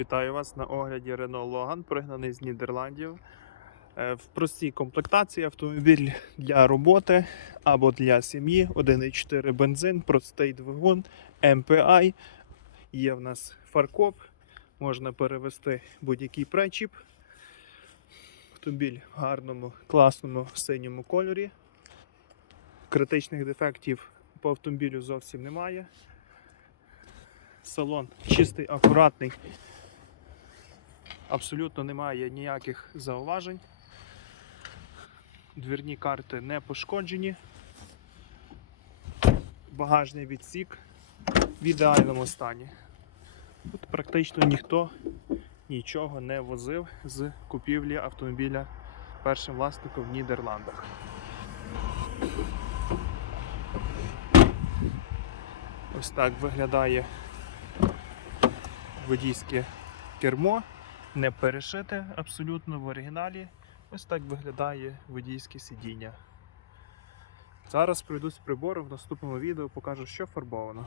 Вітаю вас на огляді Renault Logan, пригнаний з Нідерландів. Е, В простій комплектації автомобіль для роботи або для сім'ї. 1,4 бензин, простий двигун, MPI. Є в нас фаркоп, можна перевести будь-який причіп. Автомобіль в гарному, класному синьому кольорі. Критичних дефектів по автомобілю зовсім немає. Салон чистий, акуратний. Абсолютно немає ніяких зауважень. Двірні карти не пошкоджені. Багажний відсік в ідеальному стані. Тут практично ніхто нічого не возив з купівлі автомобіля першим власником в Нідерландах. Ось так виглядає водійське кермо, не перешите абсолютно в оригіналі. Ось так виглядає водійське сидіння. Зараз пройду з прибору в наступному відео, покажу, що фарбовано.